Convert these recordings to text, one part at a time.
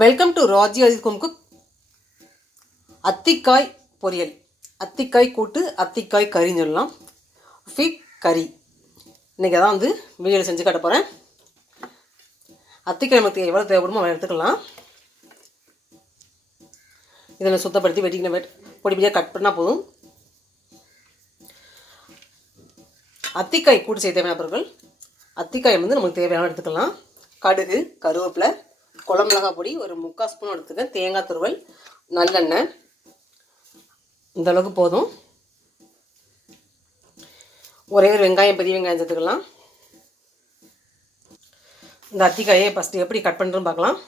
Welcome to Raji அதிகம் cook. அத்திக்காய் பொரியல், அத்திக்காய் கூட்டு, அத்திக்காய் கறின்னு சொல்லலாம். ஃபிக் கறி இன்றைக்கி அதான் வீடியோவில் செஞ்சு காட்ட போகிறேன். அத்திக்காய் நமக்கு எவ்வளோ தேவைப்படுமோ அவ்வளோ எடுத்துக்கலாம். இதை நான் சுத்தப்படுத்தி வெட்டிக்கின பொடி பொடியாக கட் பண்ணால் போதும். அத்திக்காய் கூட்டு செய்ய தேவையான பொருட்கள்: அத்திக்காய் நமக்கு தேவையான எடுத்துக்கலாம். கடுகு, கருவேப்பிலை, குழம்பு மிளகாய் பொடி ஒரு 3/4 ஸ்பூன் எடுத்துக்கேன். தேங்காய் துருவல், நல்லெண்ணெய், இந்த அளவுக்கு போதும். ஒரே ஒரு வெங்காயம், பெரிய வெங்காயம் சேர்த்துக்கலாம். இந்த அத்திக்காயை ஃபஸ்ட்டு எப்படி கட் பண்ணுறோன்னு பார்க்கலாம்.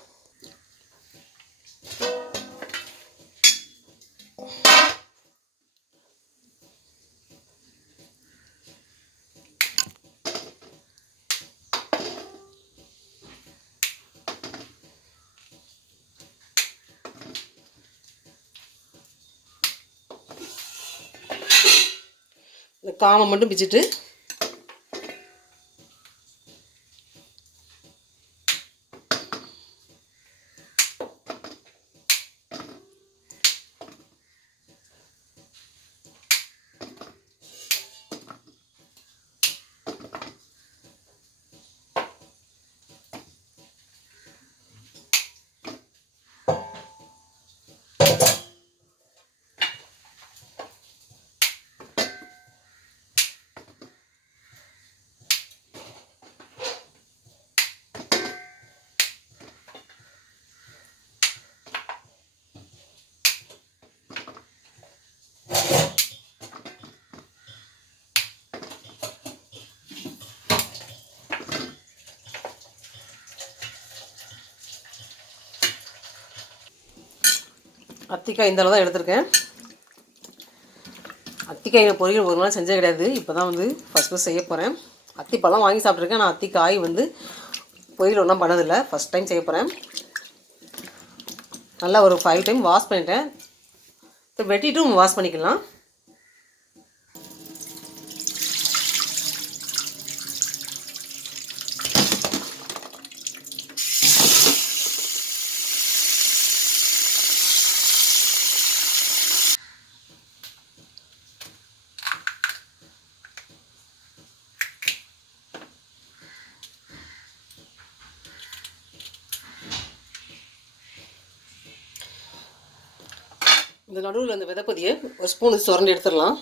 இந்த காமை மட்டும் பிச்சுட்டு அத்திக்காய் இந்த அளவு தான் எடுத்திருக்கேன். அத்திக்காயில் பொரியல் ஒரு நாள் செஞ்சே கிடையாது. இப்போ தான் ஃபஸ்ட்டு செய்ய போகிறேன். அத்திப்பழம் வாங்கி சாப்பிட்ருக்கேன். நான் அத்திக்காய் பொரியல் ஒன்றும் பண்ணதில்லை, ஃபஸ்ட் டைம் செய்ய போகிறேன். நல்லா ஒரு 5 டைம் வாஷ் பண்ணிட்டேன். இப்போ வெட்டிட்டும் வாஷ் பண்ணிக்கலாம். இந்த நடுவில் அந்த விதைப்பதியை ஒரு ஸ்பூன் சுரண்டி எடுத்துடலாம்.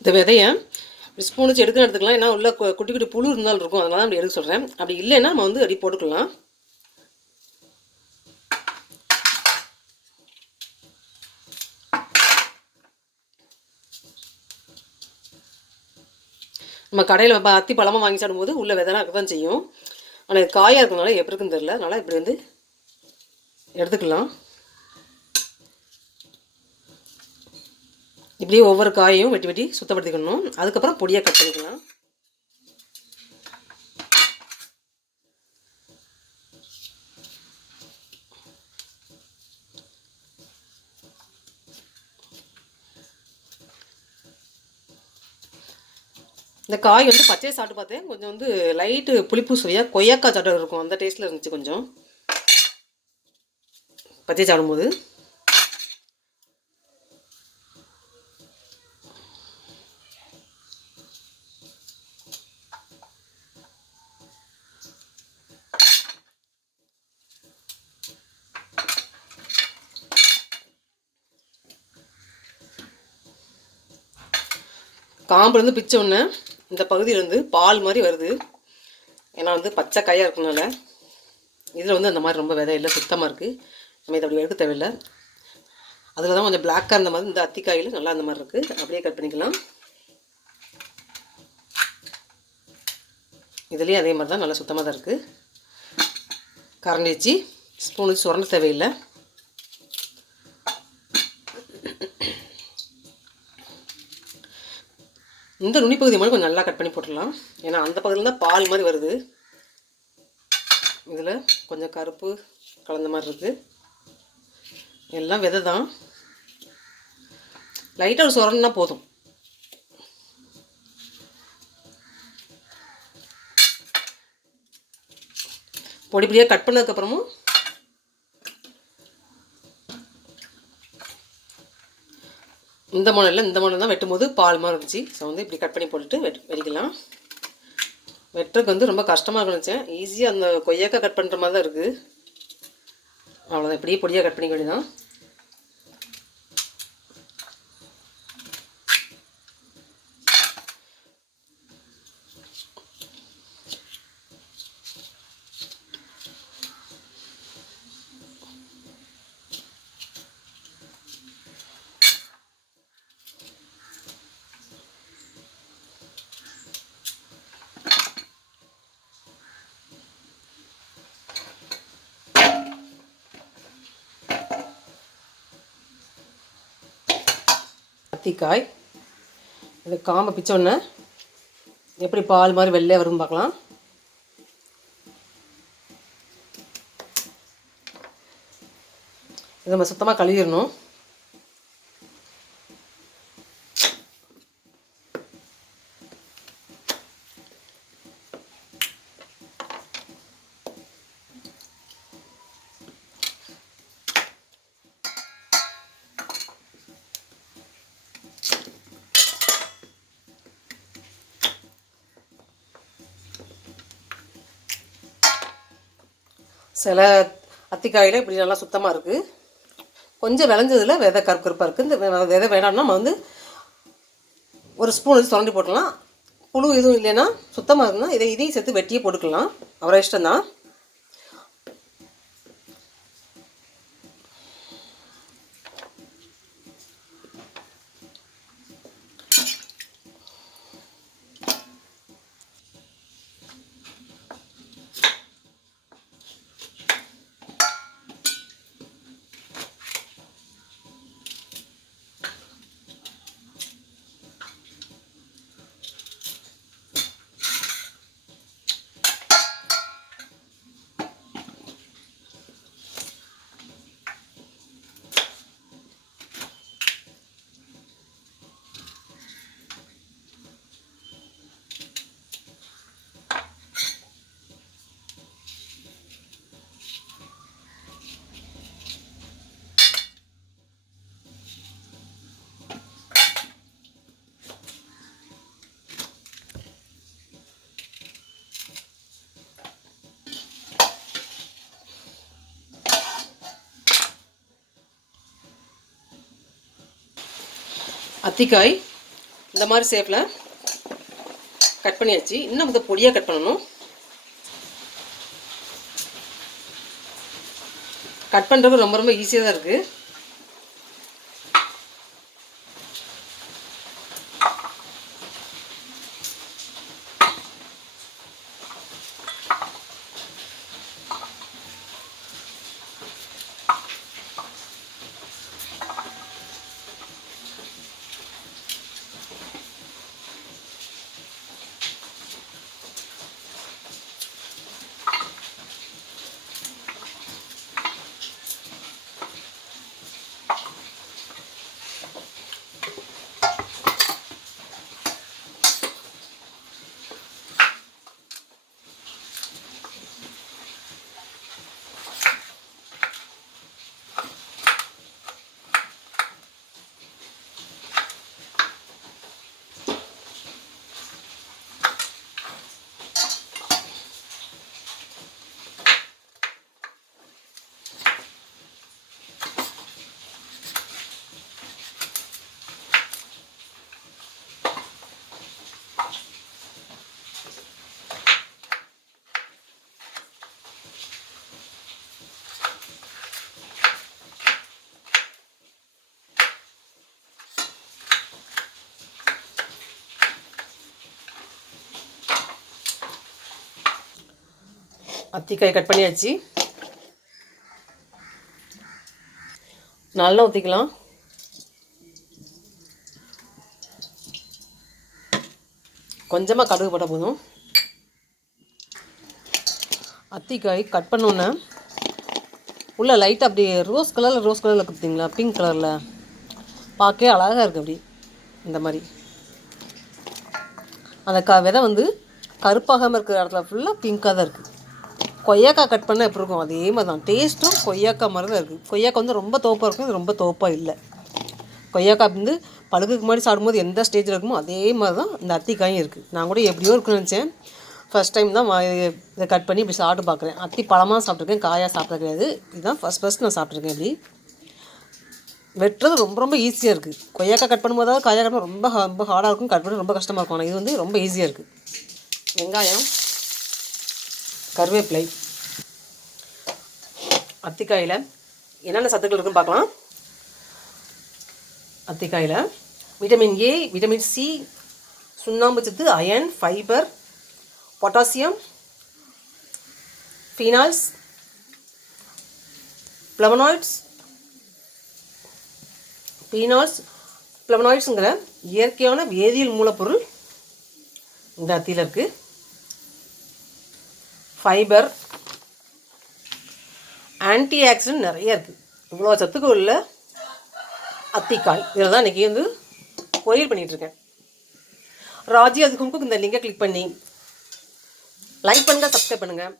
இந்த விதையை ஸ்பூன் வச்சு எடுத்துக்கலாம். ஏன்னா உள்ள குட்டி குட்டி புழு இருந்தாலும் இருக்கும், அதனால அப்படி எடுக்க சொல்கிறேன். அப்படி இல்லைன்னா நம்ம அடி போட்டுக்கலாம். நம்ம கடையில் அத்தி பழமாக வாங்கி சாப்பிடும்போது உள்ள விதைலாம் இருக்க தான் செய்யும். ஆனால் இது காயாக இருக்கிறதுனால எப்படி இருக்குன்னு தெரில. அதனால் இப்படி எடுத்துக்கலாம். இப்படியே ஒவ்வொரு காயையும் வெட்டி வெட்டி சுத்தப்படுத்திக்கணும். அதுக்கப்புறம் பொடியாக கட் பண்ணிக்கலாம். இந்த காய் பச்சையை சாப்பிட்டு பார்த்தேன். கொஞ்சம் லைட்டு புளிப்பு சுவையாக கொய்யாக்காய் சாப்பிட்டு இருக்கும். அந்த டேஸ்ட்டில் இருந்துச்சு கொஞ்சம் பச்சை சாப்பிடும்போது. காம்புலேருந்து பிச்ச உடனே இந்த பகுதியில் பால் மாதிரி வருது. ஏன்னா பச்சை காயாக இருக்கனால. இதில் அந்த மாதிரி ரொம்ப விதை இல்லை, சுத்தமாக இருக்குது. நம்ம இதை அப்படி எடுக்க தேவையில்லை. அதில் தான் கொஞ்சம் பிளாக்காக இருந்த மாதிரி இந்த அத்திக்காயில் நல்லா அந்த மாதிரி இருக்குது. அப்படியே கட் பண்ணிக்கலாம். இதுலேயும் அதே மாதிரி தான் நல்லா சுத்தமாக தான் இருக்குது. கரண்டி வச்சு ஸ்பூன் வச்சு சுரண்ட தேவையில்லை. இந்த நுனி பகுதி மட்டும் கொஞ்சம் நல்லா கட் பண்ணி போட்டுடலாம். ஏன்னா அந்த பகுதியில் தான் பால் மாதிரி வருது. இதில் கொஞ்சம் கருப்பு கலந்த மாதிரி இருக்குது. எல்லாம் விதை தான். லைட்டாக ஒரு சுரண்னா போதும். பொடி பொடியாக கட் பண்ணதுக்கப்புறமும் இந்த மாடல் தான் வெட்டும் போது பால் மாதிரி இருந்துச்சு. ஸோ வந்து இப்படி கட் பண்ணி போட்டுட்டு வெடிக்கலாம். வெட்டுறதுக்கு வந்து ரொம்ப கஷ்டமாக இருந்துச்சேன். ஈஸியாக அந்த கொய்யாக்காய் கட் பண்ணுற மாதிரி தான் இருக்குது. அவ்வளோதான், இப்படியே பொடியாக கட் பண்ணிக்க வேண்டியதான். அத்திக்காய் இந்த காம்பை பிச்சோன்னே எப்படி பால் மாதிரி வெள்ளையாக வரும்னு பார்க்கலாம். இதை நம்ம சுத்தமாக கழுவிடணும். சில அத்திக்காயில் இப்படி நல்லா சுத்தமாக இருக்குது. கொஞ்சம் விளைஞ்சதில் விதை கருப்பாக இருக்குது. இந்த விதை வேணாம்னா நம்ம வந்து ஒரு ஸ்பூன் வச்சு சுரண்டி போட்டுடலாம். புழு எதுவும் இல்லைன்னா சுத்தமாக இருந்தால் இதையும் சேர்த்து வெட்டியே போட்டுக்கலாம். அவரை இஷ்டம்தான். அத்திக்காய் இந்த மாதிரி ஷேப்பில் கட் பண்ணியாச்சு. இன்னும் நமக்கு பொடியாக கட் பண்ணணும். கட் பண்ணுறது ரொம்ப ரொம்ப ஈஸியாக தான் இருக்குது. அத்திக்காய் கட் பண்ணியாச்சு. நல்லா ஊற்றிக்கலாம். கொஞ்சமாக கடுகு போட்டால் போதும். அத்திக்காய் கட் பண்ணோன்னே உள்ள லைட்டாக அப்படி ரோஸ் கலரில் இருக்குது பார்த்தீங்களா, பிங்க் கலரில் பார்க்கவே அழகாக இருக்குது. அப்படி இந்த மாதிரி அந்த விதை வந்து கருப்பாகாமல் இருக்கிற இடத்துல ஃபுல்லாக பிங்காக தான் இருக்குது. கொய்யாக்காய் கட் பண்ணால் எப்படி இருக்கும் அதே மாதிரி தான், டேஸ்ட்டும் கொய்யாக்காய் மாதிரி தான் இருக்குது. கொய்யாக்காய் வந்து ரொம்ப தோப்பாக இருக்கும், இது ரொம்ப தோப்பாக இல்லை. கொய்யாக்காய் வந்து பழுகுக்கு முன்னாடி சாப்பிடும்போது எந்த ஸ்டேஜில் இருக்குமோ அதே மாதிரி தான் இந்த அத்திக்காயும் இருக்குது. நான் கூட எப்படியோ இருக்குன்னு நினச்சேன். ஃபஸ்ட் டைம் தான் இதை கட் பண்ணி இப்படி சாப்பிட்டு பார்க்குறேன். அத்தி பழமாக சாப்பிட்ருக்கேன், காயாக சாப்பிட கிடையாது. இதுதான் ஃபஸ்ட் நான் சாப்பிட்ருக்கேன். இப்படி வெட்டுறது ரொம்ப ரொம்ப ஈஸியாக இருக்குது. கொய்யாக்காய் கட் பண்ணும்போதாவது காயாக கட் பண்ண ரொம்ப ரொம்ப ஹார்டாக இருக்கும், கட் பண்ண ரொம்ப கஷ்டமாக இருக்கும். ஆனால் இது வந்து ரொம்ப ஈஸியாக இருக்குது. வெங்காயம், கருவேப்பிலை, அத்திக்காயில் என்னென்ன சத்துக்கள் இருக்குன்னு பார்க்கலாம். அத்திக்காயில் விட்டமின் ஏ, விட்டமின் சி, சுண்ணாம்பு சத்து, அயன், ஃபைபர், பொட்டாசியம், ஃபீனால்ஸ், ஃப்ளவனாய்ட்ஸுங்கிற இயற்கையான வேதியியல் மூலப்பொருள் இந்த அத்தியில் இருக்குது. ஃபைபர், ஆன்டி ஆக்சிடென்ட் நிறைய இருக்குது. இவ்வளோ சத்துக்கள் உள்ள அத்திக்காய் இதில் தான் இன்றைக்கி வந்து பொரியல் பண்ணிகிட்ருக்கேன். ராஜி அதுக்கு இந்த லிங்கை கிளிக் பண்ணி லைக் பண்ணுங்கள், சப்ஸ்கிரைப் பண்ணுங்கள்.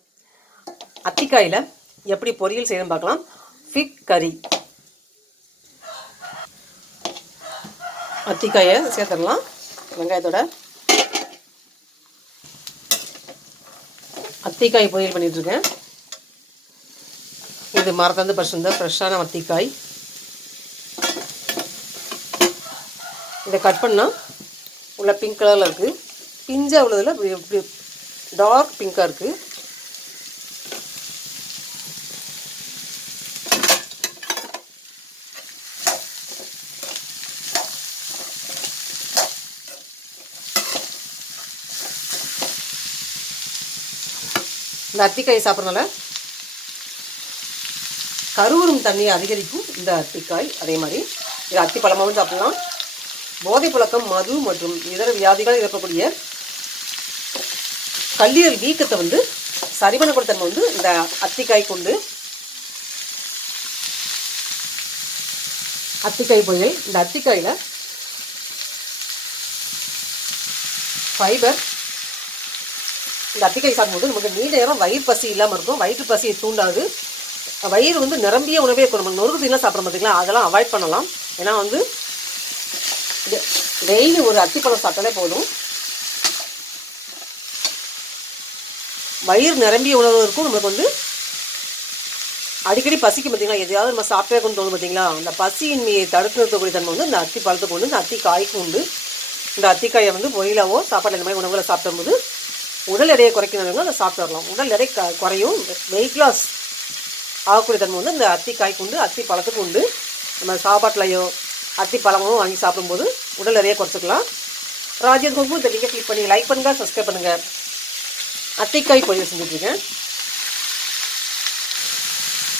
அத்திக்காயில் எப்படி பொரியல் செய்யணும்னு பார்க்கலாம். ஃபிக் கறி, அத்திக்காயை சேர்த்துடலாம் வெங்காயத்தோட. அத்திக்காய் பொரியல் பண்ணிகிட்ருக்கேன். இது மரத்துலேருந்து பறிச்சிருந்த ஃப்ரெஷ்ஷான அத்திக்காய். இதை கட் பண்ணால் உள்ள பிங்க் கலரில் இருக்குது. பிஞ்சாக உள்ளதில் இப்படி டார்க் பிங்காக இருக்குது. இந்த அத்திக்காய் சாப்பிட்றதுனால கருவுறும் தண்ணியை அதிகரிக்கும் இந்த அத்திக்காய். அதே மாதிரி இது அத்தி பழமாகவும் சாப்பிடலாம். போதை பழக்கம், மது மற்றும் இதர வியாதிகள் இருக்கக்கூடிய கல்லீரல் வீக்கத்தை வந்து சரி பண்ணக்கூடிய தன்மை வந்து இந்த அத்திக்காய் கொண்டு. அத்திக்காய் பொரியல். இந்த அத்திக்காயில் ஃபைபர். இந்த அத்திக்காய் சாப்பிடும்போது நமக்கு நீண்ட நேரம் வயிறு பசி இல்லாமல் இருக்கும். வயிற்று பசியை தூண்டாது. வயிறு வந்து நிரம்பிய உணவே இருக்கும். நம்ம நொறுக்கு தீனா சாப்பிட பார்த்தீங்களா, அதெல்லாம் அவாய்ட் பண்ணலாம். ஏன்னா வந்து டெய்லி ஒரு அத்திப்பழம் சாப்பிட்டாலே போதும். வயிறு நிரம்பிய உணவு இருக்கும். நம்மளுக்கு வந்து அடிக்கடி பசிக்கும் பார்த்தீங்களா, எதையாவது நம்ம சாப்பிட்டே கொண்டு தோணும் பார்த்தீங்களா, அந்த பசியின்மையை தடுத்து நிறுத்தக்கூடிய தன்மை வந்து இந்த அத்தி பழத்துக்கு உண்டு, இந்த அத்தி காய்க்கு உண்டு. இந்த அத்திக்காயை வந்து பொரியலாவோ சாப்பாடு இந்த மாதிரி உணவுகளை சாப்பிடும்போது உடல் எடையை குறைக்கணுங்க அதை சாப்பிட்டு வரலாம். உடல் எடை குறையும், வெயிட் லாஸ் ஆகக்கூடிய தன்மை வந்து இந்த அத்தி காய்க்கு உண்டு, அத்தி பழத்துக்கு உண்டு. நம்ம சாப்பாட்டிலையோ அத்தி பழமும் வாங்கி சாப்பிடும்போது உடல் எடையை குறைச்சிக்கலாம். ராஜ்யத்துக்கு இந்த லிங்கை கிளிக் பண்ணி லைக் பண்ணுங்கள், சப்ஸ்கிரைப் பண்ணுங்கள். அத்திக்காய் பொரியல் செஞ்சுட்ருக்கேன்.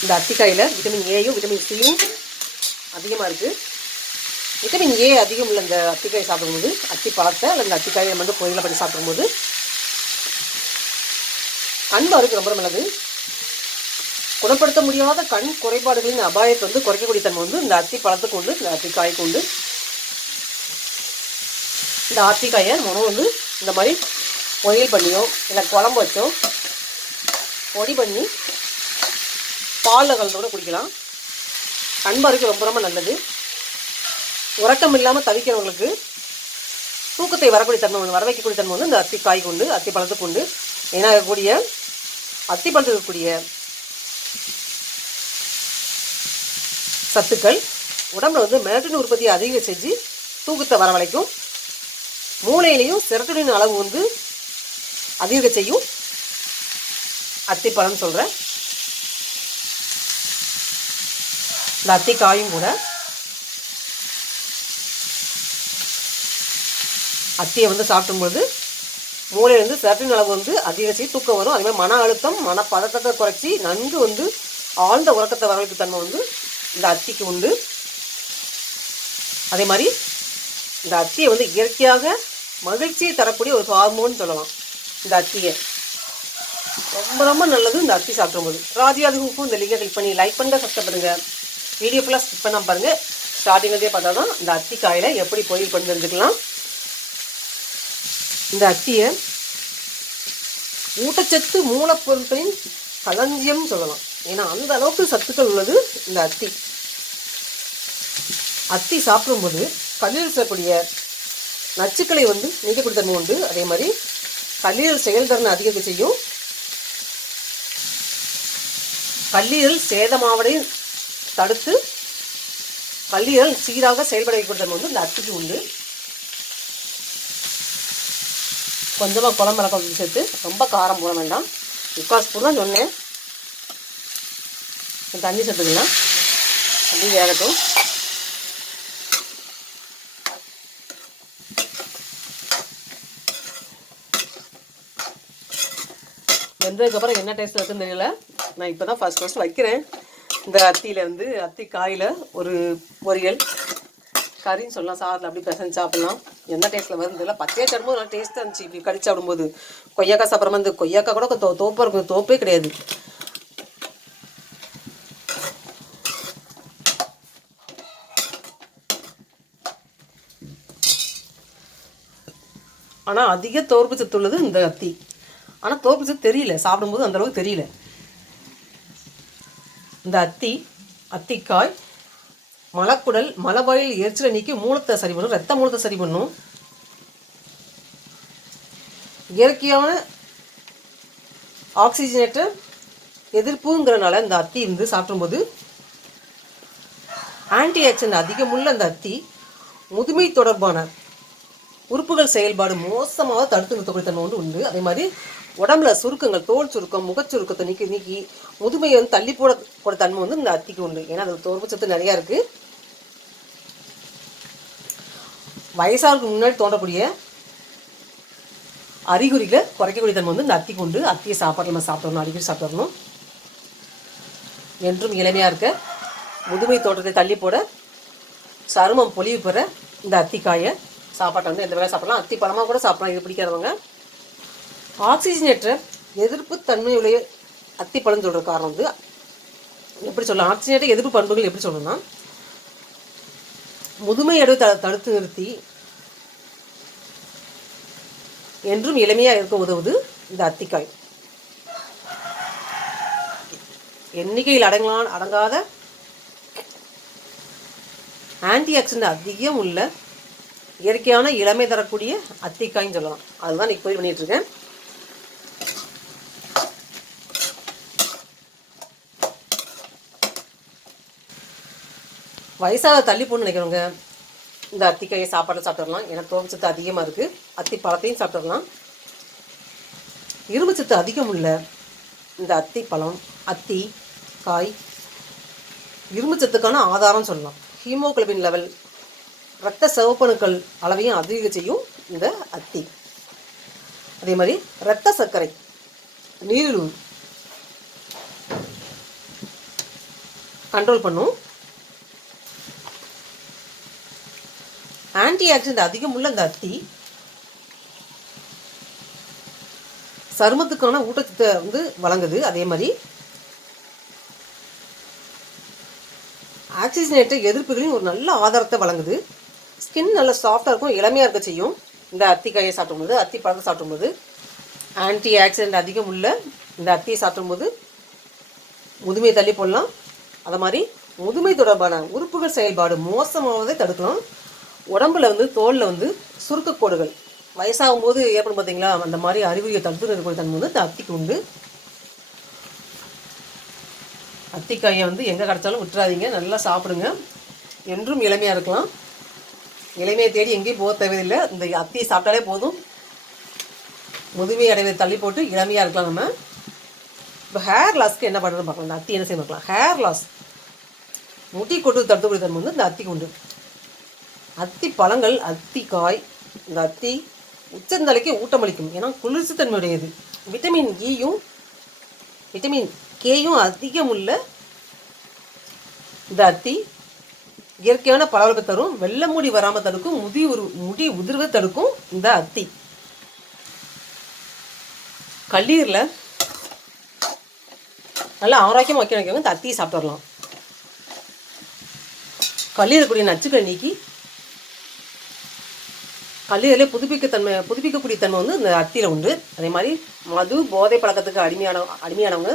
இந்த அத்திக்காயில் விட்டமின் ஏயும் விட்டமின் சியும் அதிகமாக இருக்குது. விட்டமின் ஏ அதிகம் உள்ள இந்த அத்திக்காய் சாப்பிடும்போது, அத்தி பழத்தை அல்லது இந்த அத்திக்காயை நம்ம வந்து பொரியலை பண்ணி சாப்பிடும்போது கண் பார்வைக்கு ரொம்ப நல்லது. குணப்படுத்த முடியாத கண் குறைபாடுகளின் அபாயத்தை வந்து குறைக்கக்கூடிய தன்மை வந்து இந்த அத்தி பழத்துக்கு உண்டு, இந்த அத்திக்காய்க்கு உண்டு. இந்த அத்திக்காயை நம்ம வந்து இந்த மாதிரி பொரியல் பண்ணியோ இல்லை குழம்பு வச்சோ பொடி பண்ணி பாலில் கலந்து கூட குடிக்கலாம். கண் பார்வைக்கு ரொம்ப ரொம்ப நல்லது. உறக்கம் இல்லாமல் தவிக்கிறவங்களுக்கு தூக்கத்தை வரக்கூடிய தன்மை வர வைக்கக்கூடிய தன்மை வந்து இந்த அத்திக்காய்க்கு உண்டு, அத்தி பழத்துக்கு உண்டு. ஏன்னா இருக்கக்கூடிய அத்தி பழத்தில் இருக்கக்கூடிய சத்துக்கள் உடம்புல வந்து மெலட்டோனின் உற்பத்தியை அதிகம் செஞ்சு தூக்கத்தை வரவழைக்கும். மூளையிலையும் செரோட்டோனின் அளவு வந்து அதிக செய்யும். அத்திப்பழம்னு சொல்கிறேன். இந்த அத்திக்காயும் கூட அத்தியை வந்து சாப்பிடும்போது மூளையிலேருந்து செரோட்டோனின் அளவு வந்து அதிகரிச்சு தூக்கம் வரும். அதேமாதிரி மன அழுத்தம், மனப்பதட்டத்தை குறைச்சி நன்கு வந்து ஆழ்ந்த உறக்கத்தை வரவழைக்கும் தன்மை வந்து இந்த அத்திக்கு உண்டு. அதே மாதிரி இந்த அத்தியை வந்து இயற்கையாக மகிழ்ச்சியை தரக்கூடிய ஒரு ஹார்மோன் சொல்லலாம். இந்த அத்தியை ரொம்ப ரொம்ப நல்லது இந்த அத்தி சாப்பிடும்போது. ராஜ்யாதுக்கும் இந்த லிங்கை கிளிக் பண்ணி லைக் பண்ணுங்கள், சப்ஸ்கிரைப் பண்ணுங்கள். வீடியோ ஃபுல்லாக ஸ்கிப் பண்ணாமல் பாருங்கள். ஸ்டார்டிங்லேயே பார்த்தா தான் இந்த அத்திக்காயில் எப்படி பொரியல் பண்ணி தெரிஞ்சுக்கலாம். இந்த அத்தியை ஊட்டச்சத்து மூலப்பொருட்களின் களஞ்சியம் சொல்லலாம். ஏன்னா அந்த அளவுக்கு சத்துக்கள் உள்ளது இந்த அத்தி. அத்தி சாப்பிடும்போது கல்லீரல் செய்யக்கூடிய நச்சுக்களை வந்து நீக்கக்கூடிய தன்மை உண்டு. அதே மாதிரி கல்லீரல் செயல்திறனை அதிகரிக்க செய்யும். கல்லீரல் சேதமாவதை தடுத்து கல்லீரல் சீராக செயல்பட வைக்கக்கூடிய தன்மை வந்து இந்த அத்திக்கு உண்டு. கொஞ்சமாக குழம்பு மிளகாய் சேர்த்து ரொம்ப காரம் போட வேண்டாம். முக்கால் ஸ்பூன் தான் சொன்னேன். தண்ணி சேர்த்துக்கலாம், அப்படி வேகட்டும். வெந்ததுக்கப்புறம் என்ன டேஸ்ட்டில் இருக்குன்னு தெரியல. நான் இப்போ தான் ஃபஸ்ட் வைக்கிறேன். இந்த அத்தியில் வந்து அத்தி காயில் ஒரு பொரியல் கறின்னு சொல்லலாம், சாதத்தில் அப்படி பிசைஞ்சு சாப்பிட்லாம். என்ன டேஸ்ட்டில் வருது தெரியல. பச்சையாக சாப்பிடும்போது நல்லா டேஸ்ட்டாக இருந்துச்சு. இப்படி கடிச்சு சாப்பிடும்போது கொய்யாக்காய் சாப்பிட்ற வந்து கொய்யாக்காய் கூட தோப்பாக இருக்கும், தோப்பே கிடையாது. ஆனால் அதிக தோற்பு சத்து உள்ளது இந்த அத்தி. ஆனால் தோற்பு சத்து தெரியல, சாப்பிடும்போது அந்தளவுக்கு தெரியல. இந்த அத்திக்காய் மலக்குடல் மலவாயில் எரிச்சலை நீக்கி மூலத்தை சரி பண்ணும், ரத்த மூலத்தை சரி பண்ணும். இயற்கையான ஆக்சிஜனேற்ற எதிர்ப்புங்கிறனால இந்த அத்தி வந்து சாப்பிடும்போது ஆன்டி ஆக்சிடென்ட் அதிகமுள்ள இந்த அத்தி முதுமை தொடர்பான உறுப்புகள் செயல்பாடு மோசமாக தடுத்து நிறுத்தக்கூடிய தன்மை வந்து உண்டு. அதே மாதிரி உடம்புல சுருக்கங்கள், தோல் சுருக்கம், முகச்சுருக்கத்தை நீக்கி முதுமையை வந்து தள்ளி போட தன்மை வந்து இந்த அத்திக்கு உண்டு. ஏன்னா அதில் தோற்பு சத்து நிறையா இருக்குது. வயசாருக்கு முன்னாடி தோன்றக்கூடிய அறிகுறிகளை குறைக்கக்கூடிய தன்மை வந்து இந்த அத்திக்கு உண்டு. அத்தியை சாப்பாடு நம்ம சாப்பிடணும், அடிக்கடி சாப்பிடணும். என்றும் இளமையாக இருக்க, முதுமை தோற்றத்தை தள்ளி போட, சருமம் பொலிவு பெற இந்த அத்திக்காயை சாப்பாட்டை வந்து எந்த வேலை சாப்பிடலாம். அத்தி பழமாக கூட சாப்பிடலாம், இது பிடிக்காதவங்க. ஆக்சிஜனேற்ற எதிர்ப்பு தன்மையுடைய அத்தி பழம் சொல்கிற காரணம் வந்து எப்படி சொல்லலாம், ஆக்சிஜனேற்ற எதிர்ப்பு பண்புகள் எப்படி சொல்லணும்னா, முதுமை அடைவு தடுத்து நிறுத்தி என்றும் இளமையாக இருக்க உதவுது இந்த அத்திக்காய். எண்ணிக்கையில் அடங்காத ஆன்டி ஆக்சிடென்ட் அதிகம் உள்ள இயற்கையான இளமை தரக்கூடிய அத்திக்காய்ன்னு சொல்லலாம். அதுதான் நீ போய் பண்ணிட்டு இருக்கேன். வயசாக தள்ளி போன்னு நினைக்கிறவங்க இந்த அத்திக்காயை சாப்பாட்டில் சாப்பிட்றலாம். ஏன்னா தோல் சத்து அதிகமாக இருக்குது. அத்தி பழத்தையும் சாப்பிட்றலாம். இரும்பு சத்து அதிகம் உள்ள இந்த அத்தி பழம், அத்தி காய் இரும்பு சத்துக்கான ஆதாரம் சொல்லலாம். ஹீமோகுளோபின் லெவல், இரத்த சிவப்பணுக்கள் அளவையும் அதிக செய்யும் இந்த அத்தி. அதே மாதிரி இரத்த சர்க்கரை, நீரிழிவு கண்ட்ரோல் பண்ணும். ஆன்டி ஆக்சிடென்ட் அதிகம் உள்ள இந்த அத்தி சருமத்துக்கான ஊட்டச்சத்தை வந்து வழங்குது. அதே மாதிரி ஆக்சிஜனேற்ற எதிர்ப்புகளையும் ஒரு நல்ல ஆதாரத்தை வழங்குது. ஸ்கின் நல்லா சாஃப்டாக இருக்கும், இளமையாக இருக்க செய்யும் இந்த அத்திக்காயை சாப்பிடும்போது. அத்தி பழத்தை சாப்பிடும்போது ஆன்டி ஆக்சிடென்ட் அதிகம் உள்ள இந்த அத்தியை சாப்பிடும்போது முதுமையை தள்ளி போடலாம். அது மாதிரி முதுமை தொடர்பான உறுப்புகள் செயல்பாடு மோசமாவதை தடுக்கலாம். உடம்புல வந்து தோலில் வந்து சுருக்கக்கோடுகள் வயசாகும் போது ஏற்படும் பார்த்தீங்களா, அந்த மாதிரி அறிகுறியை தடுத்து நிறுத்தக்கூடிய தன்மை வந்து இந்த அத்திக்கு உண்டு. அத்திக்காயை வந்து எங்கே கிடச்சாலும் விட்டுறாதீங்க, நல்லா சாப்பிடுங்க. என்றும் இளமையாக இருக்கலாம். இளமையை தேடி எங்கேயும் போக தேவையில்லை. இந்த அத்தியை சாப்பிட்டாலே போதும், முதுமை அடைவை தள்ளி போட்டு இளமையாக இருக்கலாம். நம்ம இப்போ ஹேர் லாஸ்க்கு என்ன பண்ணுறதுன்னு பார்க்கலாம். இந்த அத்தி என்ன செய்ய பார்க்கலாம். ஹேர் லாஸ், முடி கொட்டு தடுத்துக்கூடிய தன்மை வந்து இந்த அத்திக்கு உண்டு. அத்தி பழங்கள், அத்திக்காய், இந்த அத்தி உச்சந்தலைக்கு ஊட்டமளிக்கும். ஏன்னா குளிர்ச்சி தன்மையுடையது. விட்டமின் ஈயும் விட்டமின் கேயும் அதிகம் உள்ள இந்த அத்தி இயற்கையான பளபளப்பை தரும். வெள்ளை முடி வராமல் தடுக்கும், முடி உதிர்வை தடுக்கும் இந்த அத்தி. கல்லீரில் நல்லா ஆரோக்கியமாக வைக்கிறவங்க இந்த அத்தியை சாப்பிட்டு வரலாம். கல்லீரக்கூடிய நச்சுக்களை நீக்கி கல்லீரலே புதுப்பிக்கக்கூடிய தன்மை வந்து இந்த அத்தியில் உண்டு. அதே மாதிரி மது போதை பழக்கத்துக்கு அடிமையானவங்க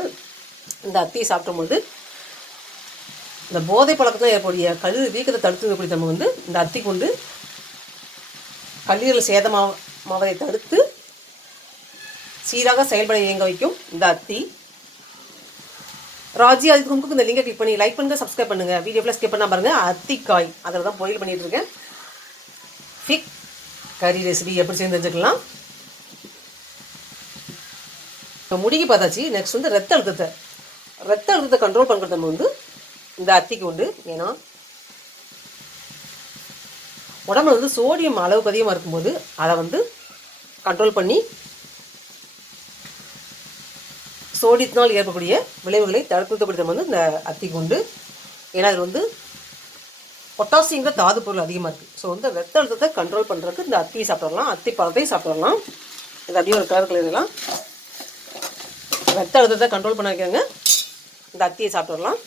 இந்த அத்தியை சாப்பிடும்போது இந்த போதை பழக்கத்தில் ஏற்படைய கல்லீரல் வீக்கத்தை தடுத்துக்கூடிய தன்மை வந்து இந்த அத்தி கொண்டு கல்லீரல் சேதமாவதை தடுத்து சீராக செயல்பட இயங்க வைக்கும் இந்த அத்தி. ராஜி அதுக்கு உங்களுக்கு இந்த லிங்கை கிளிக் பண்ணி லைக் பண்ணுங்கள், சப்ஸ்கிரைப் பண்ணுங்கள். வீடியோ ப்ளஸ் ஸ்கிப் பண்ணால் பாருங்கள். அத்திக்காய் அதில் தான் பொரியல் பண்ணிகிட்டு இருக்கேன். ஃபிக் கறி ரெசிபி எப்படி செய்து தெரிஞ்சுக்கலாம். இப்போ முடிக்கி பார்த்தாச்சு. நெக்ஸ்ட் வந்து ரத்த அழுத்தத்தை கண்ட்ரோல் பண்ணுறது நம்ம வந்து இந்த அத்திக்கு உண்டு. ஏன்னா உடம்புல வந்து சோடியம் அளவுக்கு அதிகமாக இருக்கும்போது அதை வந்து கண்ட்ரோல் பண்ணி சோடியத்தினால் ஏற்படக்கூடிய விளைவுகளை தடுப்புப்படுத்த வந்து இந்த அத்திக்கு உண்டு. ஏன்னா அதில் வந்து பொட்டாசியங்கிற தாது பொருள் அதிகமாக இருக்குது. ஸோ வந்து ரத்த அழுத்தத்தை கண்ட்ரோல் பண்ணுறதுக்கு இந்த அத்தியை சாப்பிடலாம், அத்தி பழத்தையும் சாப்பிடலாம். இது அப்படியே ஒரு கலர் கலர்லாம் ரத்த அழுத்தத்தை கண்ட்ரோல் பண்ண வைக்கிறாங்க. இந்த அத்தியை சாப்பிடலாம்.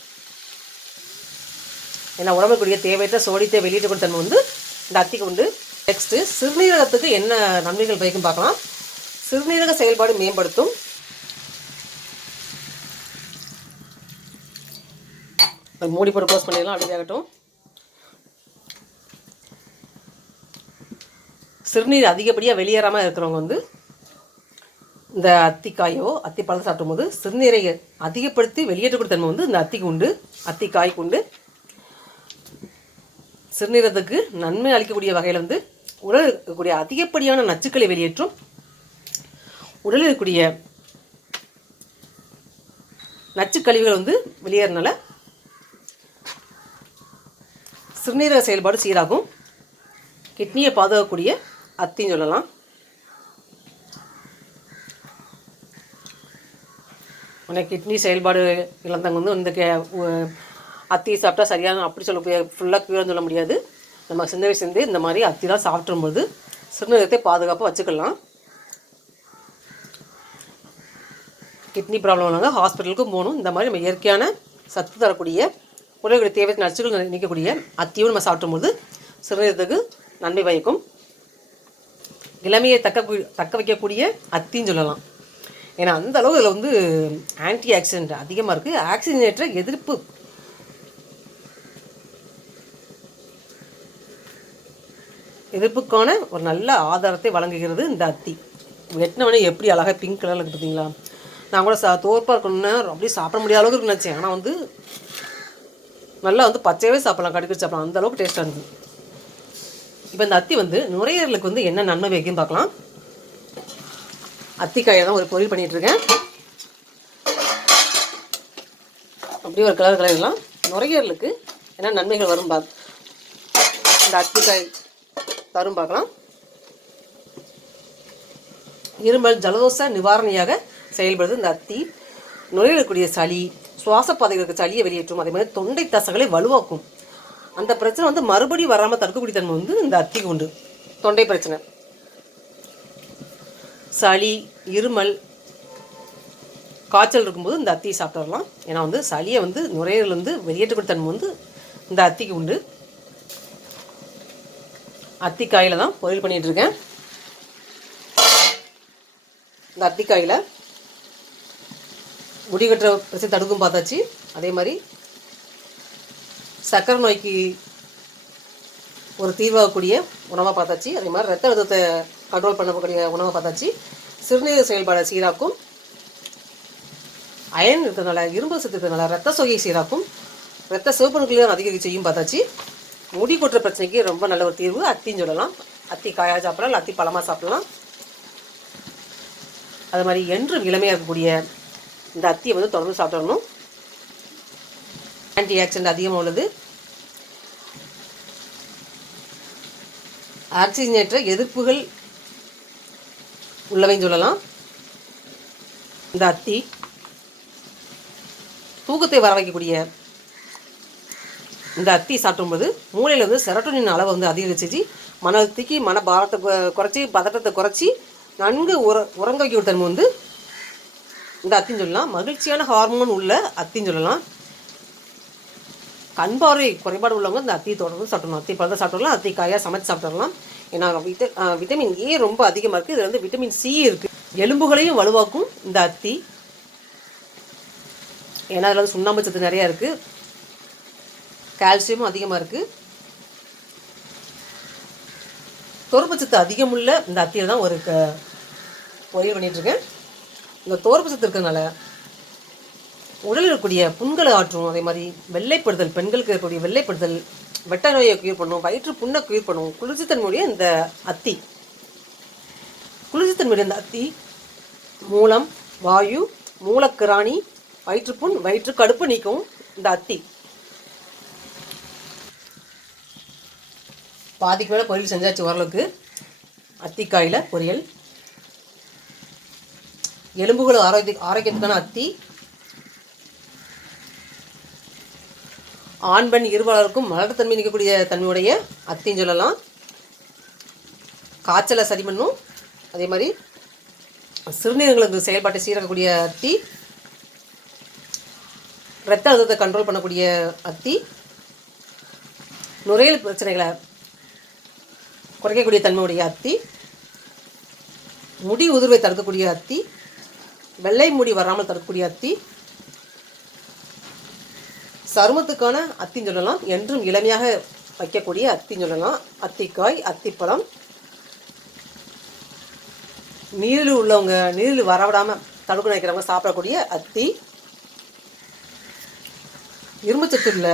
ஏன்னா உடம்புக்குரிய தேவையற்ற சோடியத்தை வெளியிடக்கூடிய தன்மை வந்து இந்த அத்திக்கு உண்டு. நெக்ஸ்ட்டு சிறுநீரகத்துக்கு என்ன நன்மைகள் பயக்கும் பார்க்கலாம். சிறுநீரக செயல்பாடு மேம்படுத்தும். மூடி போட்டு க்ளோஸ் பண்ணிடலாம். அப்படி ஆகட்டும். சிறுநீர் அதிகப்படியாக வெளியேறாமல் இருக்கிறவங்க வந்து இந்த அத்திக்காயோ அத்தி பழத்தை சாப்பிடும்போது சிறுநீரை அதிகப்படுத்தி வெளியேற்றக்கூடிய தன்மை வந்து இந்த அத்திக்கு உண்டு, அத்திக்காய்க்கு உண்டு. சிறுநீரகத்துக்கு நன்மை அளிக்கக்கூடிய வகையில் வந்து உடலில் இருக்கக்கூடிய அதிகப்படியான நச்சுக்களை வெளியேற்றும். உடலில் இருக்கக்கூடிய நச்சுக்கழிவுகள் வந்து வெளியேறனால சிறுநீரக செயல்பாடு சீராகும். கிட்னியை பாதுகாக்கக்கூடிய அத்தின்னு சொல்லலாம். உனக்கு கிட்னி செயல்பாடு இழந்தவங்க வந்து இந்த அத்தியை சாப்பிட்டா சரியான அப்படி சொல்லக்கூடிய ஃபுல்லாக க்யூர்னு சொல்ல முடியாது. நம்ம சின்ன வயசுலேருந்தே இந்த மாதிரி அத்திலாம் சாப்பிடும்போது சிறுநீரகத்தை பாதுகாப்பாக வச்சுக்கலாம். கிட்னி ப்ராப்ளம் உள்ளவங்க ஹாஸ்பிட்டலுக்கும் போகணும். இந்த மாதிரி நம்ம இயற்கையான சத்து தரக்கூடிய உடலுடைய தேவையான நச்சுகள் நீக்கக்கூடிய அத்தியும் நம்ம சாப்பிடும்போது சிறுநீரகத்துக்கு நன்மை பயக்கும். இளமையை தக்க வைக்கக்கூடிய அத்தின்னு சொல்லலாம். ஏன்னா அந்த அளவு இதில் வந்து ஆன்டி ஆக்சிடென்ட் அதிகமாக இருக்குது. ஆக்சிஜனேற்ற எதிர்ப்புக்கான ஒரு நல்ல ஆதாரத்தை வழங்குகிறது இந்த அத்தி. வெட்டினவனே எப்படி அழகாக பிங்க் கலரில் இருக்குது பார்த்தீங்களா. நான் கூட தோற்பாக இருக்கணும்னு அப்படியே சாப்பிட முடியாத அளவுக்கு நினச்சேன். ஆனால் வந்து நல்லா வந்து பச்சையாகவே சாப்பிடலாம், கடிக்கடி சாப்பிடலாம், அந்த அளவுக்கு டேஸ்ட்டாக இருந்தது. இப்போ இந்த அத்தி வந்து நுரையீரலுக்கு வந்து என்ன நன்மை வைக்குன்னு பார்க்கலாம். அத்திக்காயை தான் ஒரு பொரியல் பண்ணிகிட்ருக்கேன். அப்படியே ஒரு கலர்லாம் நுரையீரலுக்கு என்ன நன்மைகள் வரும் இந்த அத்திக்காய் தரும் பார்க்கலாம். இருமல் ஜலதோஷ நிவாரணியாக செயல்படுது இந்த அத்தி. நுரையீரலுக்குரிய சளி, சுவாச பாதைகளுக்கு சளியை வெளியேற்றும். அதே மாதிரி தொண்டை தசைகளை வலுவாக்கும். அந்த பிரச்சனை வந்து மறுபடியும் வராமல் தடுக்கக்கூடிய தன்மை வந்து இந்த அத்திக்கு உண்டு. தொண்டை பிரச்சனை, சளி, இருமல், காய்ச்சல் இருக்கும்போது இந்த அத்தியை சாப்பிட்டு வரலாம். ஏன்னா வந்து சளியை வந்து நுரையீரலேருந்து வெளியேற்றக்கூடிய தன்மை வந்து இந்த அத்திக்கு உண்டு. அத்திக்காயில் தான் பொரியல் பண்ணிகிட்ருக்கேன். இந்த அத்திக்காயில் முடிகட்டுற பிரச்சனை தடுக்கும் பார்த்தாச்சு. அதே மாதிரி சர்க்கரை நோய்க்கு ஒரு தீர்வாகக்கூடிய உணவாக பார்த்தாச்சு. அதே மாதிரி ரத்த அழுத்தத்தை கண்ட்ரோல் பண்ணக்கூடிய உணவை பார்த்தாச்சு. சிறுநீரக செயல்பாடை சீராக்கும். அயன் இருக்கிறதுனால, இரும்பு சத்து இருக்கிறதுனால ரத்த சோகையை சீராக்கும். ரத்த சிவப்பணுக்களை அதிகரிக்க செய்யும் பார்த்தாச்சு. முடி கொட்டுற பிரச்சனைக்கு ரொம்ப நல்ல ஒரு தீர்வு அத்தின்னு சொல்லலாம். அத்தி காயாக சாப்பிடலாம், இல்லை அத்தி பழமாக சாப்பிடலாம். அது மாதிரி என்றும் இளமையாக இருக்கக்கூடிய இந்த அத்தியை வந்து தொடர்ந்து சாப்பிடணும். ஆன்டி ஆக்சிடென்ட் அதிகமாக உள்ளது. ஆக்சிஜனேற்ற எதிர்ப்புகள் உள்ளவைன்னு சொல்லலாம். இந்த அத்தி தூக்கத்தை வர வைக்கக்கூடிய இந்த அத்தி சாப்பிடும்போது மூளையில் வந்து செரோட்டோனின் அளவை வந்து அதிகரிச்சு மன அழுத்திக்கு மன பாரத்தை குறைச்சி பதட்டத்தை குறைச்சி நன்கு உறங்க வைக்கிற தன்மை வந்து இந்த அத்தின்னு சொல்லலாம். மகிழ்ச்சியான ஹார்மோன் உள்ள அத்தின்னு சொல்லலாம். கண் பார்வை குறைபாடு உள்ளவங்க இந்த அத்தி தொடர்ந்து சாப்பிடணும். அத்தி பழத்தை சாப்பிடலாம், அத்தி காயாக சமைச்சு சாப்பிடலாம். ஏன்னா விட்டமின் ஏ ரொம்ப அதிகமாக இருக்குது. இதில் வந்து விட்டமின் சி இருக்குது. எலும்புகளையும் வலுவாக்கும் இந்த அத்தி. ஏன்னா அதில் வந்து சுண்ணாம்பு சத்து நிறையா இருக்குது, கால்சியமும் அதிகமாக இருக்குது. தோற்பச்சத்து அதிகமுள்ள இந்த அத்தியில் தான் ஒரு பொரியல் பண்ணிகிட்ருக்கேன். இந்த தோற்பச்சத்து இருக்கிறதுனால உடலில் இருக்கக்கூடிய புண்களை ஆற்றும். அதே மாதிரி வெள்ளைப்படுதல், பெண்களுக்கு இருக்கக்கூடிய வெள்ளைப்படுதல், வெட்ட நோயை கியூர் பண்ணும், வயிற்று புண்ணை கியூர் பண்ணும். குளிர்ச்சித்தன்மையுடைய இந்த அத்தி, குளிர்ச்சித்தன்மையுடைய இந்த அத்தி மூலம், வாயு, மூலக்கிராணி, வயிற்றுப்புண், வயிற்று கடுப்பு நீக்கும் இந்த அத்தி. பாதிக்கு மேலே பொரியல் செஞ்சாச்சு ஓரளவுக்கு. அத்திக்காயில் பொரியல், எலும்புகள் ஆரோக்கியத்துக்கான அத்தி, ஆண் பெண் இருபாலருக்கும் மலர்த்தன்மை நிற்கக்கூடிய தன்மையுடைய அத்தின்னு சொல்லலாம். காய்ச்சலை சரி பண்ணும். அதே மாதிரி சிறுநீரகங்களுக்கு செயல்பாட்டை சீராக்கக்கூடிய அத்தி, இரத்த அழுத்தத்தை கண்ட்ரோல் பண்ணக்கூடிய அத்தி, நுரையீரல் பிரச்சனைகளை குறைக்கக்கூடிய தன்மையுடைய அத்தி, முடி உதிர்வை தடுக்கக்கூடிய அத்தி, வெள்ளை முடி வராமல் தடுக்கக்கூடிய அத்தி, சருமத்துக்கான அத்தின்னு சொல்லலாம். என்றும் இளமையாக வைக்கக்கூடிய அத்தின்னு சொல்லலாம். அத்திக்காய், அத்திப்பழம், நீரில் உள்ளவங்க, நீரில் வரவிடாமல் தடுக்க நினைக்கிறவங்க சாப்பிடக்கூடிய அத்தி, இரும்புச்சத்துள்ள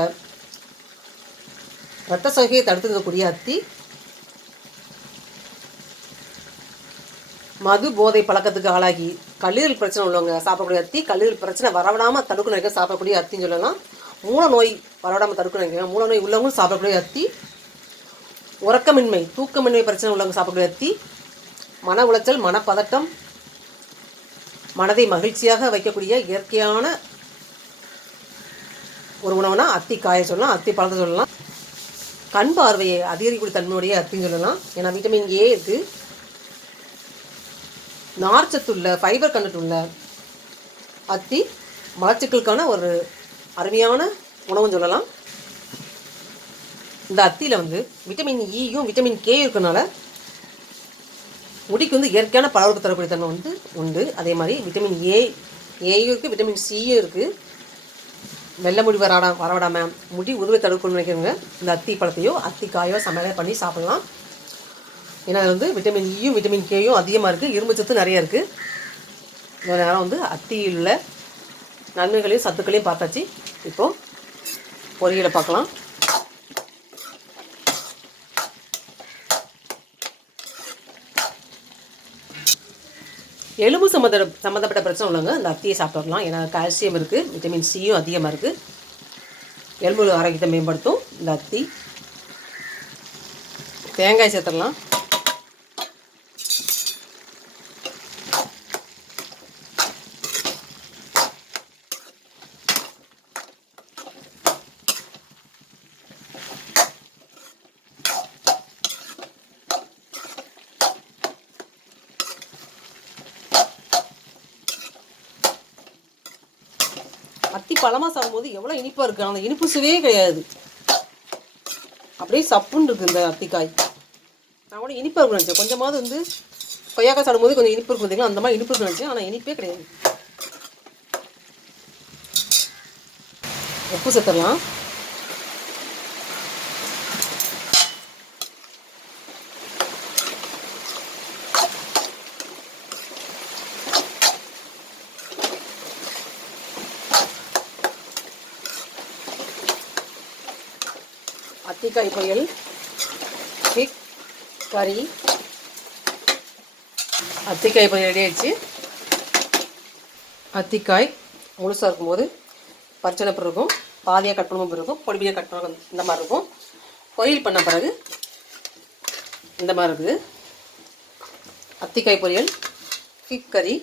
இரத்த சோகையை தடுத்து நிற்கக்கூடிய அத்தி, மது போதை பழக்கத்துக்கு ஆளாகி கல்லீரல் பிரச்சனை உள்ளவங்க சாப்பிடக்கூடிய அத்தி, கல்லீரல் பிரச்சனை வரவிடாமல் தடுக்க நினைக்க சாப்பிடக்கூடிய அத்தின்னு சொல்லலாம். மூல நோய் வரவிடாமல் தடுக்க நினைக்கிறேன், மூல நோய் உள்ளவங்களும் சாப்பிடக்கூடிய அத்தி, உறக்கமின்மை, தூக்கமின்மை பிரச்சனை உள்ளவங்க சாப்பிடக்கூடிய அத்தி, மன உளைச்சல், மனப்பதட்டம், மனதை மகிழ்ச்சியாக வைக்கக்கூடிய இயற்கையான ஒரு உணவுனா அத்தி காயை சொல்லலாம், அத்தி பழத்தை சொல்லலாம். கண் பார்வையை அதிகரிக்கக்கூடிய தன்மையுடைய அத்தின்னு சொல்லலாம். ஏன்னா விட்டமின் ஏ இருக்குது, நார்ச்சத்துள்ள ஃபைபர் கண்டென்ட் உள்ள அத்தி மலச்சிக்கலுக்கான ஒரு அருமையான உணவுன்னு சொல்லலாம். இந்த அத்தியில் வந்து விட்டமின் ஈயும் விட்டமின் கே இருக்கிறனால முடிக்கு வந்து இயற்கையான பளபளப்பு தரக்கூடிய தன்மை வந்து உண்டு. அதே மாதிரி விட்டமின் ஏயும் இருக்குது, விட்டமின் சியும் இருக்குது. வெள்ளை முடி வரவிடாமல் முடி உருவை தடுக்கணும்னு நினைக்கிறவங்க இந்த அத்தி பழத்தையோ அத்தி காயோ சமையல் பண்ணி சாப்பிடலாம். ஏன்னா அது வந்து விட்டமின் ஈயும் விட்டமின் கேயும் அதிகமாக இருக்குது, இரும்பு சத்து நிறைய இருக்குது. இந்த நேரம் வந்து அத்தியில் உள்ள நன்மைகளையும் சத்துக்களையும் பார்த்தாச்சு. இப்போது பொரியலை பார்க்கலாம். எலும்பு சம்மந்தப்பட்ட பிரச்சனை உள்ளவங்க இந்த அத்தியை சாப்பிட்டு ஏன்னா கால்சியம் இருக்குது, விட்டமின் சியும் அதிகமாக இருக்குது. எலும்பு ஆரோக்கியத்தை மேம்படுத்தும் இந்த அத்தி. தேங்காய் சேர்த்துடலாம். அத்தி பழமாக சாப்பிடும்போது எவ்வளோ இனிப்பாக இருக்குது, அந்த இனிப்பு சுவையே கிடையாது, அப்படியே சப்புன்னு இருக்குது இந்த அத்திக்காய். நான் கூட இனிப்பாக இருக்குன்னு நினச்சேன், கொஞ்சமாவது வந்து கொய்யாக்காய் சாப்பிடும்போது கொஞ்சம் இனிப்பு இருக்கும் பார்த்தீங்களா, அந்த மாதிரி இனிப்பு இருக்குன்னு நினச்சேன். ஆனால் இனிப்பே கிடையாது. உப்பு சேர்த்துடலாம். அத்திக்காய் பொரியல், ஃபிக் கறி, அத்திக்காய் பொரியல் ரெடி ஆயிடுச்சு. அத்திக்காய் முழுசாக இருக்கும்போது பச்சைப்பருப்பு இருக்கும், பாதியாக கட் பண்ணவும் இருக்கும், பொடியாக கட் பண்ண இந்த மாதிரி இருக்கும். பொரியல் பண்ண பிறகு இந்த மாதிரி இருக்குது. அத்திக்காய் பொரியல், ஃபிக் கறி,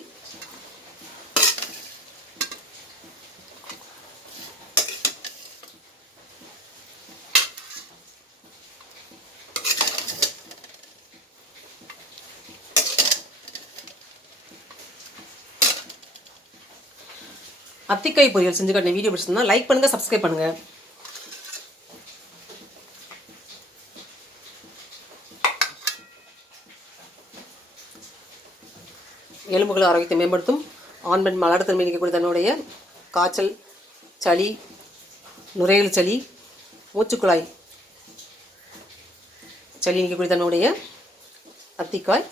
அத்திக்காய் பொரியல் செஞ்சு காட்டின வீடியோ பிடிச்சிருந்தா லைக் பண்ணுங்கள், சப்ஸ்கிரைப் பண்ணுங்கள். எலும்புகள் ஆரோக்கியத்தை மேம்படுத்தும், ஆண் பெண் மலர்த்தன்மை நீக்கக்கூடிய தன்னுடைய காய்ச்சல், சளி, நுரையீரல் சளி, மூச்சுக்குழாய் சளி நீக்கக்கூடிய தன்மையுடைய அத்திக்காய்.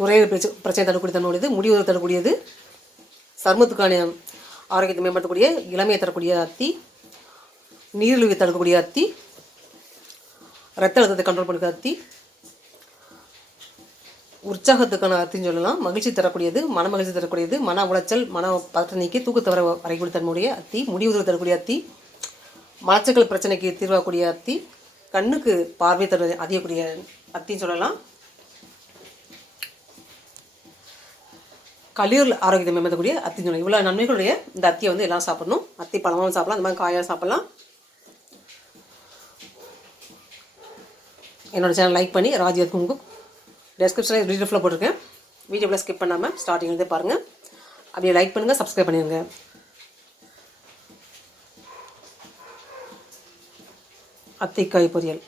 நுரையீரல் பிரச்சனை தரக்கூடிய தன்மையுடையது, முடிவு தரக்கூடியது, சருமத்துக்கான ஆரோக்கியத்தை மேம்படுத்தக்கூடிய, இளமையை தரக்கூடிய அத்தி, நீரிழிவை தடுக்கக்கூடிய அத்தி, ரத்த அழுத்தத்தை கண்ட்ரோல் பண்ணுற அத்தி, உற்சாகத்துக்கான அத்தின்னு சொல்லலாம். மகிழ்ச்சி தரக்கூடியது, மன மகிழ்ச்சி தரக்கூடியது, மன உளைச்சல், மன பதற்றம் நீக்கி தூக்கத்தை வரைக்கூடிய தன்மையுடைய அத்தி, முடிவு தரக்கூடிய அத்தி, மலச்சிக்கல் பிரச்சனைக்கு தீர்வாகக்கூடிய அத்தி, கண்ணுக்கு பார்வை அதிகக்கூடிய அத்தின்னு சொல்லலாம். கல்லீரல் ஆரோக்கியத்தை மேம்படுத்தக்கூடிய அத்தின்னு சொல்லலாம். இவ்வளோ நன்மைகளுடைய இந்த அத்தியை வந்து எல்லாம் சாப்பிடணும். அத்தி பழமாகவும் சாப்பிடலாம், அந்த மாதிரி காயாக சாப்பிடலாம். என்னோடய சேனல் லைக் பண்ணி ராஜ்யத் குங்கு டெஸ்கிரிப்ஷனில் வீடியோவில் போட்டிருக்கேன். வீடியோவில் ஸ்கிப் பண்ணாமல் ஸ்டார்டிங்லேருந்தே பாருங்கள். அப்படியே லைக் பண்ணுங்கள், சப்ஸ்கிரைப் பண்ணிடுங்க. அத்திக்காய் பொரியல்.